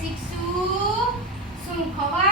શીખશું શું ખવાય ને શું પીવાય